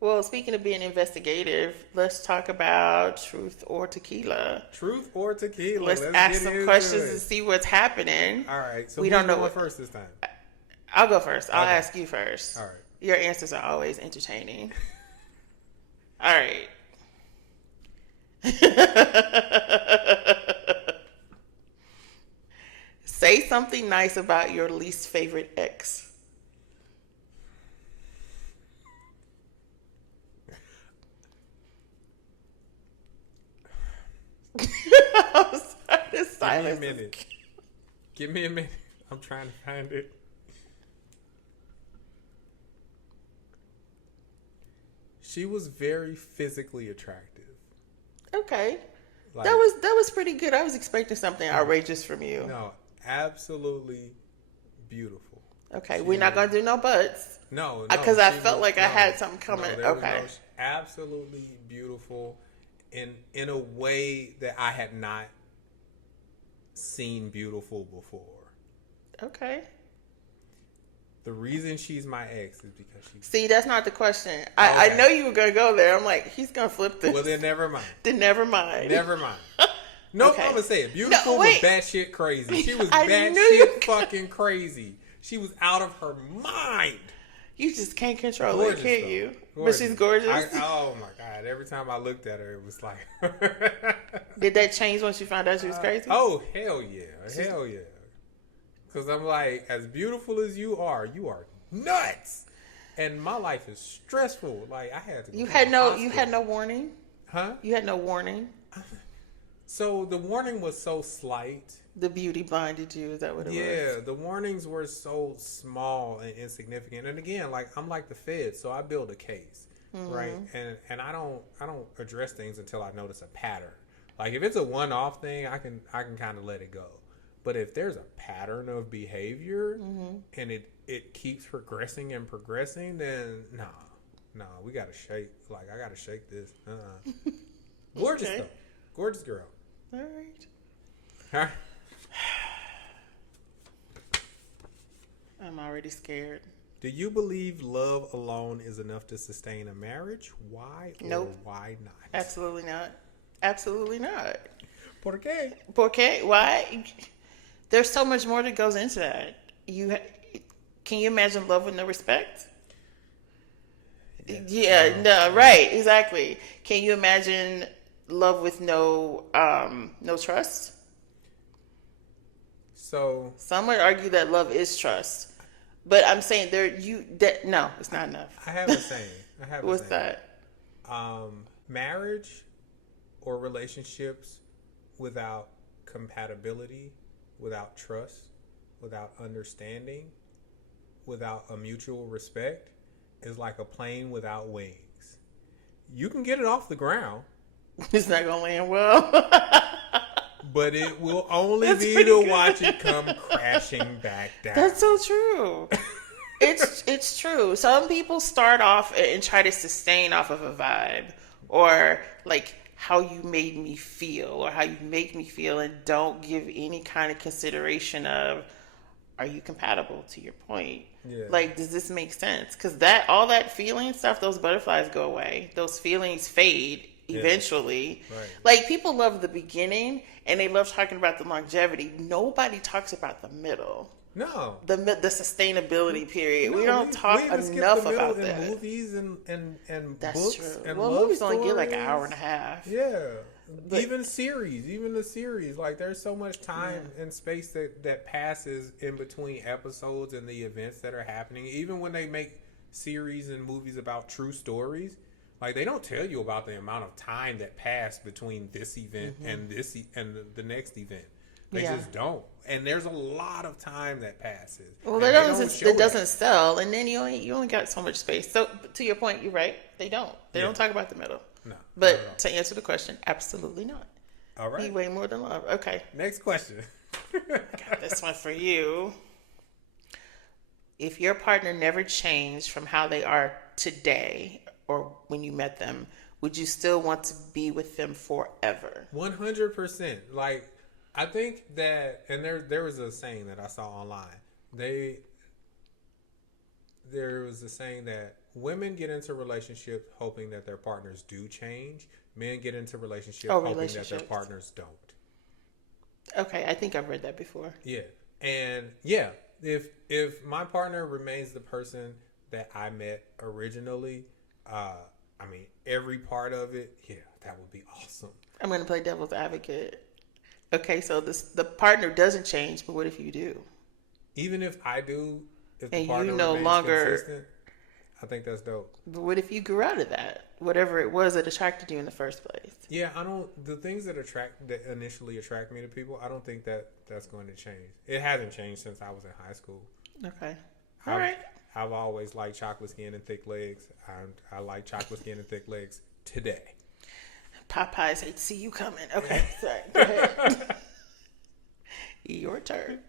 Well, speaking of being investigative, let's talk about truth or tequila. Truth or tequila? Let's Let's ask get some into questions and it. see what's happening. All right. So We who's don't know going what. first this time? I'll go first. I'll Okay. ask you first. All right. Your answers are always entertaining. All right. Say something nice about your least favorite ex. I'm sorry, the Give me a silence is- minute. Give me a minute. I'm trying to find it. She was very physically attractive. Okay. Like, That was pretty good. I was expecting something outrageous from you. no, absolutely beautiful. Okay, She we're not gonna was- do no buts. No, no. Because I she felt was- like I no, had something coming. No, there was Okay. no, absolutely beautiful in a way that I had not seen beautiful before. Okay. The reason she's my ex is because she. See, that's not the question. I Okay. know you were gonna go there. I'm like, he's gonna flip this. Well, then never mind. Then never mind. Never mind. No, Okay. I'm gonna say it. Beautiful No, was wait. batshit crazy. She was I knew you- batshit fucking crazy. She was out of her mind. You just can't control Gorgeous, it, can though. you? But Gorgeous. she's gorgeous. Oh my god! Every time I looked at her, it was like. Did that change once you found out she was crazy? Oh hell yeah! Hell yeah! Because I'm like, as beautiful as you are nuts, and my life is stressful. Like I had to. Go You to had the no hospital. warning. Huh? You had no warning. So the warning was so slight. The beauty blinded you. Is that what it Yeah, was? the warnings were so small and insignificant. And again, like I'm like the Fed, so I build a case, right? And I don't address things until I notice a pattern. Like if it's a one-off thing, I can kind of let it go. But if there's a pattern of behavior and it keeps progressing and progressing, then nah, we gotta shake. Like I gotta shake this. Gorgeous Okay. though, gorgeous girl. All right. Huh? I'm already scared. Do you believe love alone is enough to sustain a marriage? Why or Nope. why not? Absolutely not. Absolutely not. ¿Por qué? Okay, why? There's so much more that goes into that. Can you imagine love with no respect? Yeah, no, right, exactly. Can you imagine love with no trust? So Some would argue that love is trust, but I'm saying no, it's not enough. I have a saying. What's that? Marriage or relationships without compatibility, without trust, without understanding, without a mutual respect is like a plane without wings. You can get it off the ground, It's not gonna land well. but it will only That's be pretty to good. watch it come crashing back down. That's so true. It's true. Some people start off and try to sustain off of a vibe or like how you made me feel or how you make me feel and don't give any kind of consideration of are you compatible to your point? Yeah. Like, does this make sense? Because all that feeling stuff, those butterflies go away. Those feelings fade eventually. Right. Like, people love the beginning and they love talking about the longevity. Nobody talks about the middle. No. The sustainnability period. No, we don't talk we even skip enough the middle about in that. movies and That's books true. and Well, love movies only get like an stories. hour and a half. Yeah. But- even the series, like there's so much time and space that passes in between episodes and the events that are happening. Even when they make series and movies about true stories, like they don't tell you about the amount of time that passed between this event and the next event. They just don't. And there's a lot of time that passes. Well, And that they don't doesn't show it doesn't sell, and then you only got so much space. So to your point, you're right. They don't. They don't talk about the middle. No. But not at all. to answer the question, absolutely not. All Be right. way more than love. Okay, Next question. got this one for you. If your partner never changed from how they are today or when you met them, would you still want to be with them forever? 100%. Like, I think that, and there was a saying that I saw online. There was a saying that women get into relationships hoping that their partners do change. Men get into relationships Oh, hoping that their partners don't. Okay, I think I've read that before. Yeah. And yeah, if my partner remains the person that I met originally, I mean, every part of it, yeah, that would be awesome. I'm going to play devil's advocate. Okay, so the partner doesn't change, but what if you do? Even if I do, if the And partner you no remains longer consistent, I think that's dope. But what if you grew out of that? Whatever it was that attracted you in the first place. Yeah, I don't. The things that initially attract me to people, I don't think that's going to change. It hasn't changed since I was in high school. Okay. All right. I've always liked chocolate skin and thick legs. I like chocolate skin and thick legs today. Popeyes hate to see you coming. Okay, sorry. Go ahead. Your turn.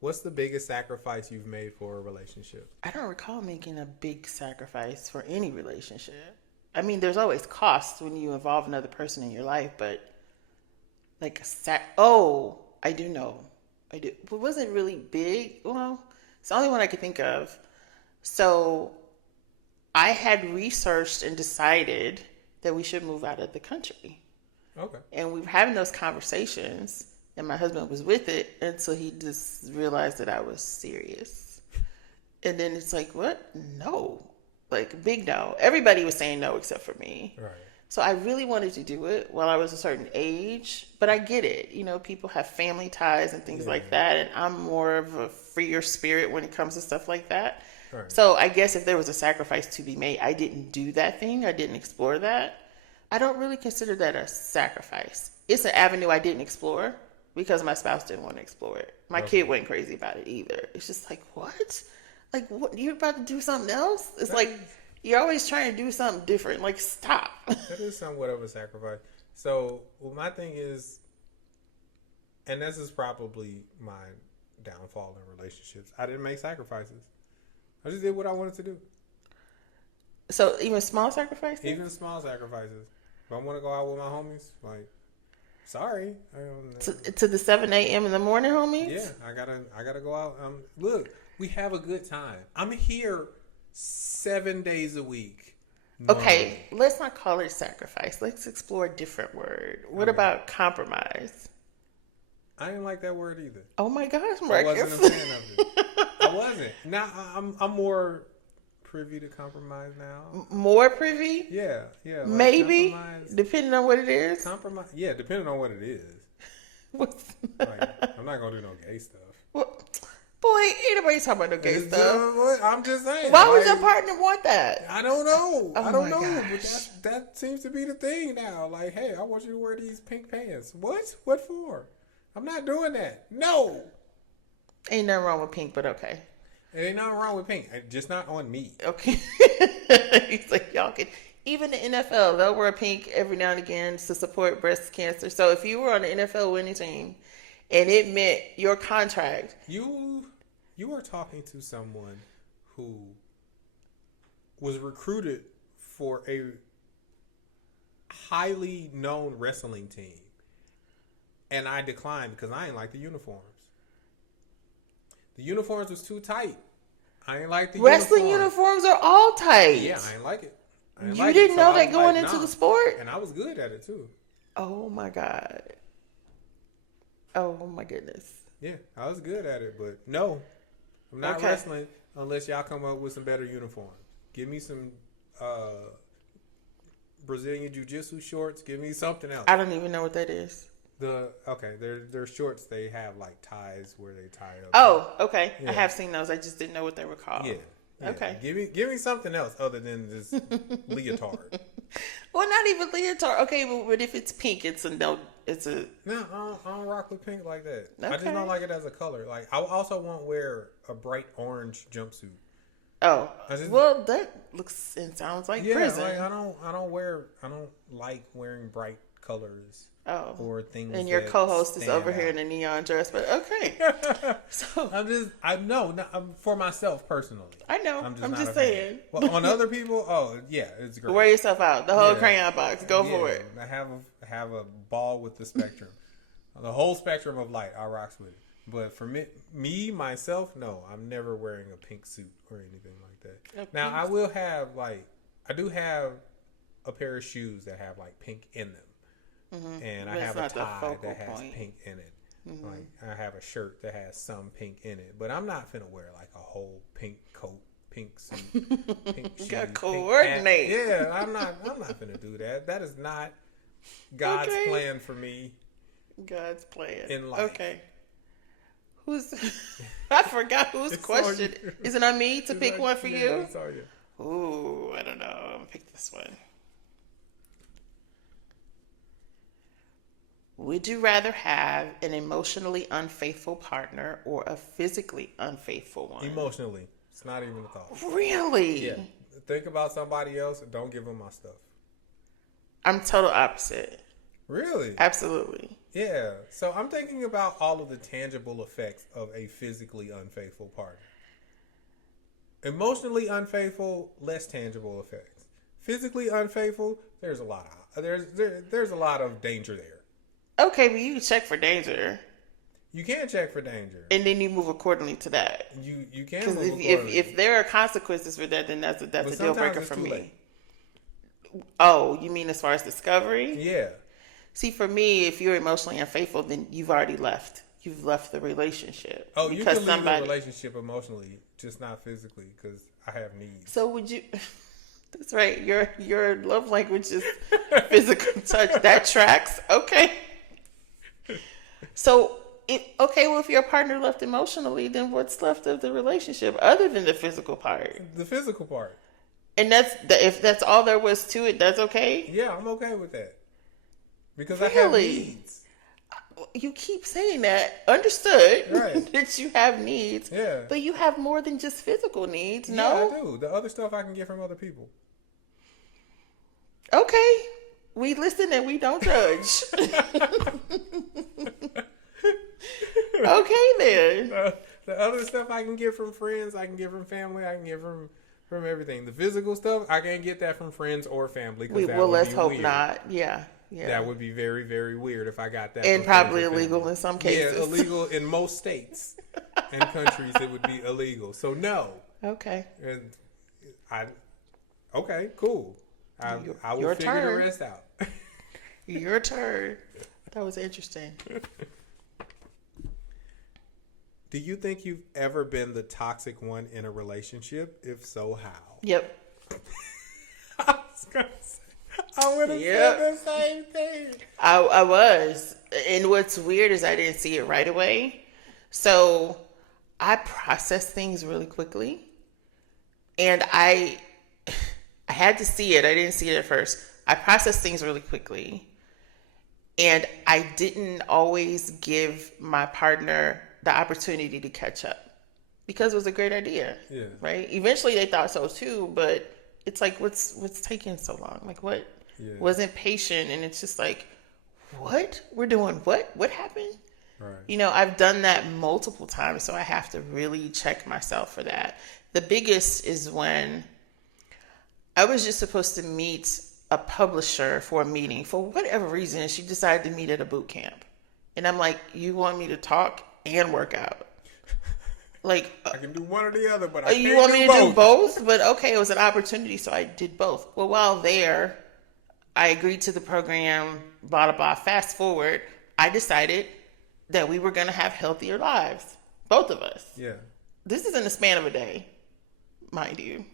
What's the biggest sacrifice you've made for a relationship? I don't recall making a big sacrifice for any relationship. I mean, there's always costs when you involve another person in your life, but like I do know. I do. But was it really big? Well, it's the only one I could think of. So I had researched and decided that we should move out of the country. Okay. And we were having those conversations, and my husband was with it until he just realized that I was serious. And then it's like, what? No. Like, big no. Everybody was saying no except for me. Right. So I really wanted to do it while I was a certain age, but I get it. You know, people have family ties and things like that, and I'm more of a freer spirit when it comes to stuff like that. Right. So I guess if there was a sacrifice to be made, I didn't do that thing. I didn't explore that. I don't really consider that a sacrifice. It's an avenue I didn't explore because my spouse didn't want to explore it. My kid wasn't crazy about it either. It's just like, what? Like, what? You're about to do something else? It's like, you're always trying to do something different. Like, stop. That is somewhat of a sacrifice. So, well, my thing is, and this is probably my downfall in relationships, I didn't make sacrifices. I just did what I wanted to do. So, even small sacrifices? Even small sacrifices. If I want to go out with my homies, like, sorry. To the 7 a.m. in the morning, homies? Yeah, I gotta go out. Look, we have a good time. I'm here 7 days a week. Okay, let's not call it sacrifice. Let's explore a different word. What about compromise? I didn't like that word either. Oh my gosh, Marcus. I wasn't a fan of it. I wasn't. Now I'm more privy to compromise now. More privy? Yeah. Like maybe, depending on what it is. Compromise. Yeah, depending on what it is. I'm not gonna do no gay stuff. Well, boy, ain't nobody talking about no gay stuff. I'm just saying. Why would your partner want that? I don't know. Oh I don't know. gosh. But that seems to be the thing now. Like, hey, I want you to wear these pink pants. What? What for? I'm not doing that. No. Ain't nothing wrong with pink, but okay. There ain't nothing wrong with pink. Just not on me. Okay. He's like, y'all can. Even the NFL, they'll wear pink every now and again to support breast cancer. So if you were on the NFL winning team and it meant your contract. You are talking to someone who was recruited for a highly known wrestling team. And I declined because I ain't like the uniforms. The uniforms was too tight. I ain't like the wrestling uniforms are all tight. Yeah, I ain't like it. You didn't know that going into the sport? And I was good at it too. Oh my God. Oh my goodness. Yeah, I was good at it, but no. I'm not wrestling unless y'all come up with some better uniforms. Give me some Brazilian Jiu-Jitsu shorts. Give me something else. I don't even know what that is. They're shorts. They have like ties where they tie up. Oh, okay. Yeah. I have seen those. I just didn't know what they were called. Yeah. Okay. Give me something else other than this leotard. Well, not even leotard. Okay, but if it's pink, it's a no. No, I don't rock with pink like that. Okay. I just don't like it as a color. Like I also won't wear a bright orange jumpsuit. Oh, well, that looks and sounds like prison. Like I don't like wearing bright colors. Oh, or things. And your co-host is over here in a neon dress, but okay. So I'm for myself personally. I know. I'm just saying. Well, on other people, it's great. Wear yourself out. The whole crayon box. Go for it. I have a ball with the spectrum, the whole spectrum of light. I rocks with it. But for myself, no, I'm never wearing a pink suit or anything like that. Now, I will have I do have a pair of shoes that have like pink in them, and I have a tie that has pink in it. Like I have a shirt that has some pink in it, but I'm not finna wear like a whole pink coat, pink suit, pink shoes. You gotta coordinate. Yeah, I'm not finna do that. That is not God's plan for me. God's plan in life. Okay. I forgot whose question. Is it on me to pick one for you? It's on you. Ooh, I don't know. I'm gonna pick this one. Would you rather have an emotionally unfaithful partner or a physically unfaithful one? Emotionally. It's not even a thought. Really? Yeah. Think about somebody else and don't give them my stuff. I'm total opposite. Really? Absolutely. Yeah. So I'm thinking about all of the tangible effects of a physically unfaithful partner. Emotionally unfaithful, less tangible effects. Physically unfaithful, there's a lot of danger there. Okay, but you can check for danger. You can check for danger, and then you move accordingly to that. You can move accordingly. If there are consequences for that, then that's a deal breaker for me. Late. Oh, you mean as far as discovery? Yeah. See, for me, if you're emotionally unfaithful, then you've already left. You've left the relationship. Oh, you can leave the relationship emotionally, just not physically, because I have needs. So would you? That's right. Your love language is physical touch. That tracks. Okay. So, if your partner left emotionally, then what's left of the relationship other than the physical part? The physical part. And if that's all there was to it, that's okay? Yeah, I'm okay with that. Because I have needs. You keep saying that. Understood. Right. That you have needs. Yeah. But you have more than just physical needs, no? Yeah, I do. The other stuff I can get from other people. Okay. We listen and we don't judge. Okay, then. The other stuff I can get from friends, I can get from family, I can get from everything. The physical stuff, I can't get that from friends or family. Let's hope not. Yeah. That would be very, very weird if I got that. And probably illegal in some cases. Yeah, illegal in most states and countries. It would be illegal. So no. Okay. And okay, cool. I will figure the rest out. Your turn. That was interesting. Do you think you've ever been the toxic one in a relationship? If so, how? Yep. I was going to say, I would have said the same thing. I was. And what's weird is I didn't see it right away. So I process things really quickly. And I had to see it. I didn't see it at first. I processed things really quickly. And I didn't always give my partner the opportunity to catch up because it was a great idea. Yeah. Right. Eventually they thought so too, but it's like, what's taking so long? Like what wasn't patient. And it's just like, what we're doing? What happened? Right. I've done that multiple times. So I have to really check myself for that. The biggest is when I was just supposed to meet a publisher for a meeting. For whatever reason, she decided to meet at a boot camp. And I'm like, you want me to talk and work out? Like, I can do one or the other, but I can't you want me to do both? But okay, it was an opportunity, so I did both. Well, while there, I agreed to the program, blah, blah, blah. Fast forward, I decided that we were going to have healthier lives. Both of us. Yeah. This is in the span of a day, mind you.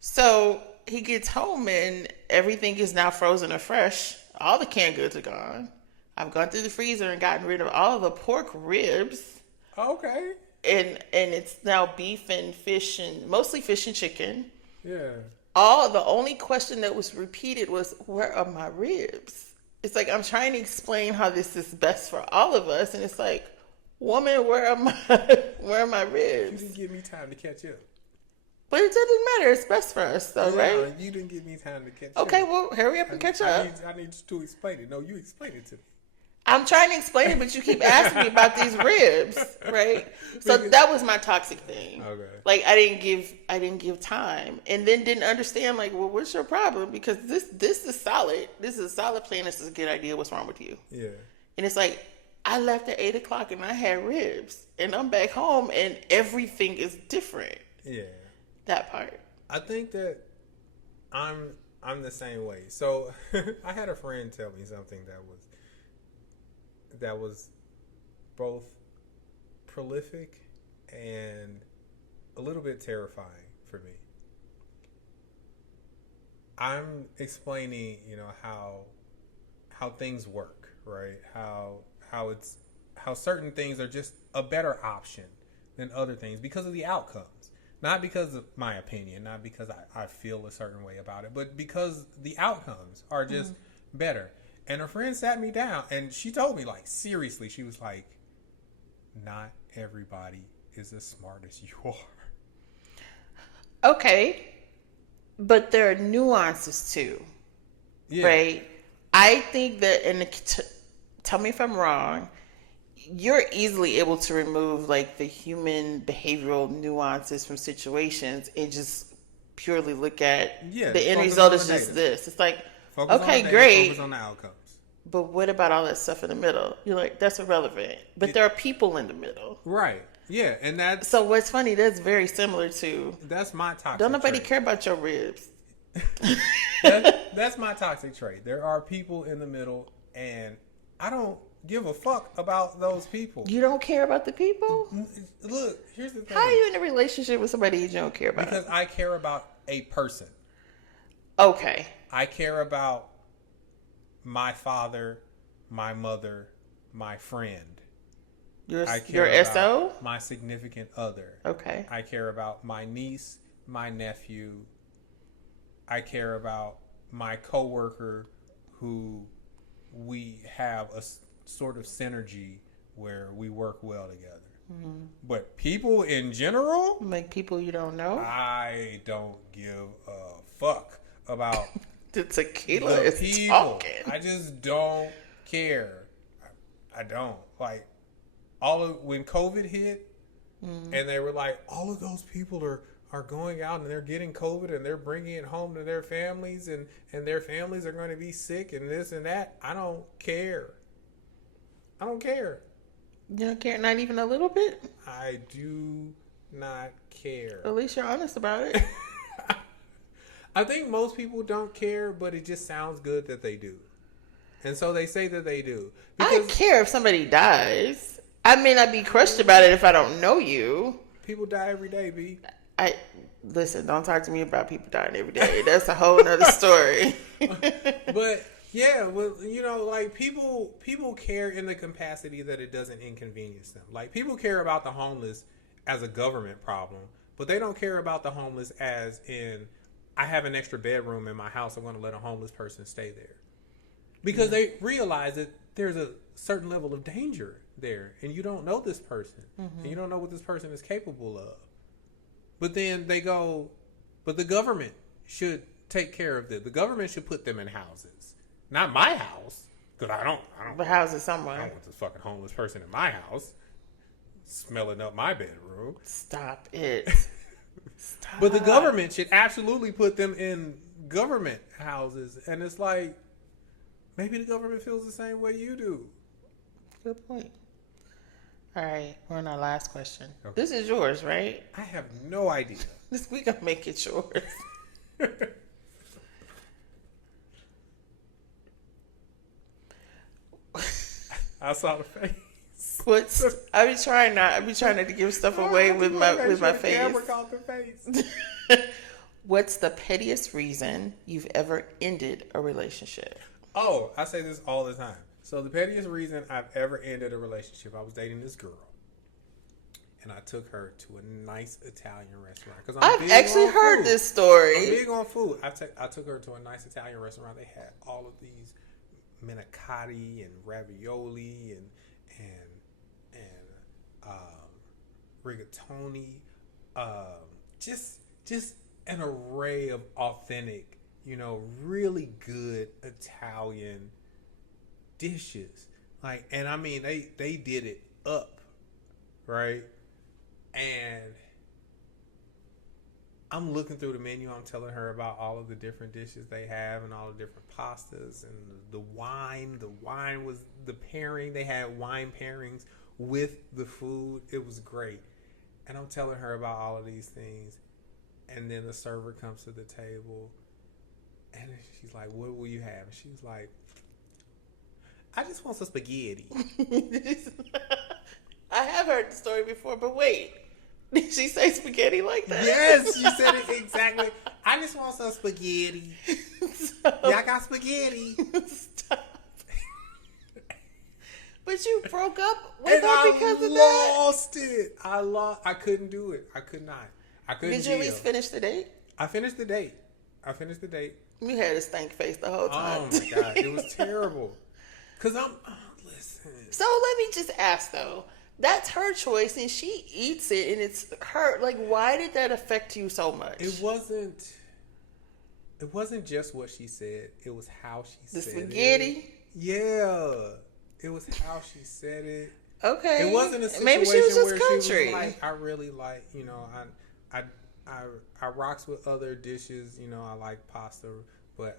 So he gets home and everything is now frozen or fresh. All the canned goods are gone. I've gone through the freezer and gotten rid of all of the pork ribs. Okay. And it's now beef and fish and mostly fish and chicken. Yeah. The only question that was repeated was, where are my ribs? It's like, I'm trying to explain how this is best for all of us. And it's like, woman, where are my ribs? You didn't give me time to catch up. But it doesn't matter. It's best for us, though, right? You didn't give me time to catch up. Okay, well, hurry up and catch up. I need you to explain it. No, you explain it to me. I'm trying to explain it, but you keep asking me about these ribs, right? So that was my toxic thing. Okay. Like I didn't give time, and then didn't understand. Like, well, what's your problem? Because this is solid. This is a solid plan. This is a good idea. What's wrong with you? Yeah. And it's like, I left at 8 o'clock and I had ribs, and I'm back home and everything is different. Yeah. That part. I think that I'm the same way. So I had a friend tell me something that was both prolific and a little bit terrifying for me. I'm explaining, how things work, right? How certain things are just a better option than other things because of the outcomes. Not because of my opinion, not because I feel a certain way about it, but because the outcomes are just better. And a friend sat me down and she told me, like, seriously, she was like, not everybody is as smart as you are. Okay. But there are nuances too. Yeah. Right? I think that, tell me if I'm wrong, you're easily able to remove like the human behavioral nuances from situations and just purely look at the end result is just this. It's like, focus okay, on the data, great. Focus on the outcomes. But what about all that stuff in the middle? You're like, that's irrelevant. But there are people in the middle. Right. Yeah. And that's... So what's funny, that's very similar to... That's my toxic Don't nobody trait. care about your ribs. That's my toxic trait. There are people in the middle, and I don't give a fuck about those people. You don't care about the people? Look, here's the thing. How are you in a relationship with somebody you don't care about? Because I care about a person. Okay. I care about my father, my mother, my friend. Your about SO? My significant other. Okay. I care about my niece, my nephew. I care about my coworker who we have a sort of synergy where we work well together. Mm-hmm. But people in general, like people you don't know, I don't give a fuck about. The tequila is people. Talking. I just don't care. I don't like when COVID hit, and they were like, all of those people are going out and they're getting COVID and they're bringing it home to their families and their families are going to be sick and this and that. I don't care. I don't care. You don't care? Not even a little bit? I do not care. At least you're honest about it. I think most people don't care, but it just sounds good that they do. And so they say that they do. I care if somebody dies. I may not be crushed about it if I don't know you. People die every day, B. Listen, don't talk to me about people dying every day. That's a whole nother story. But yeah, well, like people care in the capacity that it doesn't inconvenience them. Like people care about the homeless as a government problem, but they don't care about the homeless as in, I have an extra bedroom in my house. I'm going to let a homeless person stay there. Because they realize that there's a certain level of danger there, and you don't know this person, and you don't know what this person is capable of. But then they go, but the government should take care of this. The government should put them in houses, not my house, because I don't. But houses somewhere. I don't want this fucking homeless person in my house, smelling up my bedroom. Stop it. Stop. But the government should absolutely put them in government houses, and it's like, maybe the government feels the same way you do. Good point. All right, we're on our last question. Okay. This is yours, right? I have no idea. This week I'll make it yours. I saw the face. I be trying not to give stuff away with my face. Camera caught the face. What's the pettiest reason you've ever ended a relationship? Oh, I say this all the time. So the pettiest reason I've ever ended a relationship, I was dating this girl, and I took her to a nice Italian restaurant. Cause I've actually heard this story. I'm big on food. I took her to a nice Italian restaurant. They had all of these manicotti and ravioli and rigatoni, just an array of authentic, really good Italian dishes. Like, and I mean, they did it up, right? And I'm looking through the menu. I'm telling her about all of the different dishes they have and all the different pastas and the wine. The wine was the pairing. They had wine pairings with the food. It was great. And I'm telling her about all of these things. And then the server comes to the table. And she's like, what will you have? And she was like, I just want some spaghetti. I have heard the story before, but wait. Did she say spaghetti like that? Yes, she said it exactly. I just want some spaghetti. Y'all got spaghetti. Stop. But you broke up with her because of that? Lost it. I couldn't do it. I could not. I couldn't. Did you at least finish the date? I finished the date. You had a stank face the whole time. Oh my God. It was terrible. Because listen. So let me just ask though. That's her choice and she eats it and it's her. Like, why did that affect you so much? It wasn't just what she said. It was how she said it. The spaghetti? Yeah. It was how she said it. Okay. It wasn't a situation maybe she was just where country. she was like, I really like, I rocks with other dishes. I like pasta, but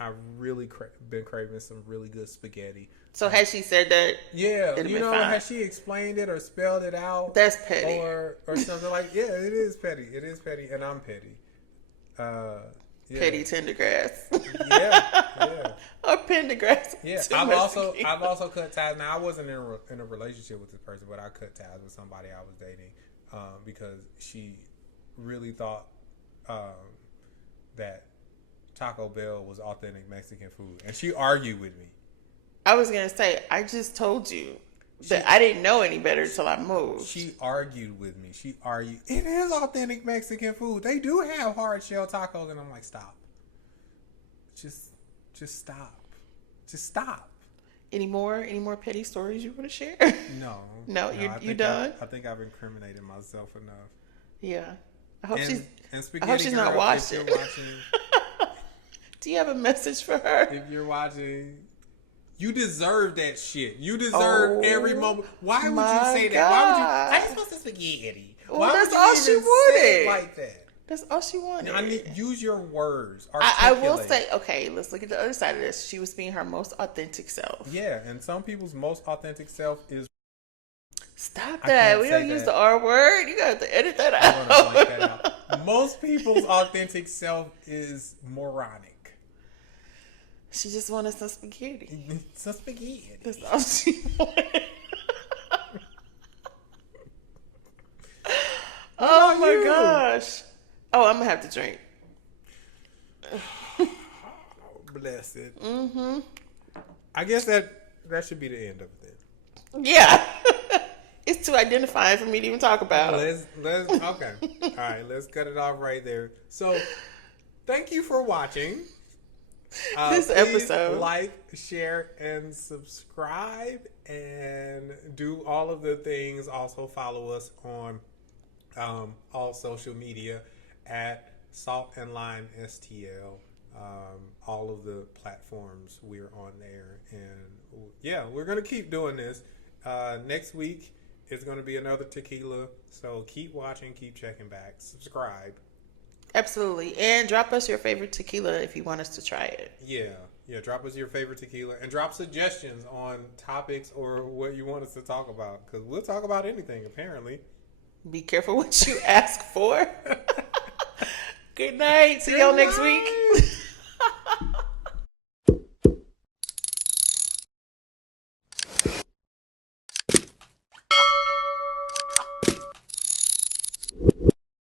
I really been craving some really good spaghetti. So had she said that? Yeah, has she explained it or spelled it out? That's petty. Or something like, yeah, it is petty. It is petty, and I'm petty. Yeah. Petty tendergrass. Yeah. Or pendergrass. Yeah, I've also cut ties. Now I wasn't in a relationship with this person, but I cut ties with somebody I was dating because she really thought that Taco Bell was authentic Mexican food, and she argued with me. I was gonna say, I just told you that I didn't know any better until I moved. She argued with me. It is authentic Mexican food. They do have hard shell tacos, and I'm like, stop. Just stop. Just stop. Any more petty stories you want to share? No, you done? I think I've incriminated myself enough. Yeah. I hope she's she's not watching. If you're watching. Do you have a message for her? If you're watching, you deserve that shit. You deserve every moment. Why would you say that? Why would you? I just want some spaghetti. Well, Why that's would you all even she wanted. say it like that? That's all she wanted. I need use your words. I will say, okay, let's look at the other side of this. She was being her most authentic self. Yeah, and some people's most authentic self is. Stop that. We don't use the R word. You got to edit that out. I'm gonna blank that out. Most people's authentic self is moronic. She just wanted some spaghetti. Some spaghetti. That's all she wanted. Oh my gosh. Oh, I'm going to have to drink. Bless it. Mm-hmm. I guess that should be the end of it then. Yeah. It's too identifying for me to even talk about. Okay. All right, let's cut it off right there. So, thank you for watching. This episode. Like, share, and subscribe, and do all of the things. Also follow us on all social media at SaltAndLimeSTL. All of the platforms we're on there, and yeah, we're gonna keep doing this. Next week is gonna be another tequila, so keep watching, keep checking back, subscribe. Absolutely. And drop us your favorite tequila if you want us to try it. Yeah, drop us your favorite tequila and drop suggestions on topics or what you want us to talk about, because we'll talk about anything apparently. Be careful what you ask for. Good night. See y'all next week.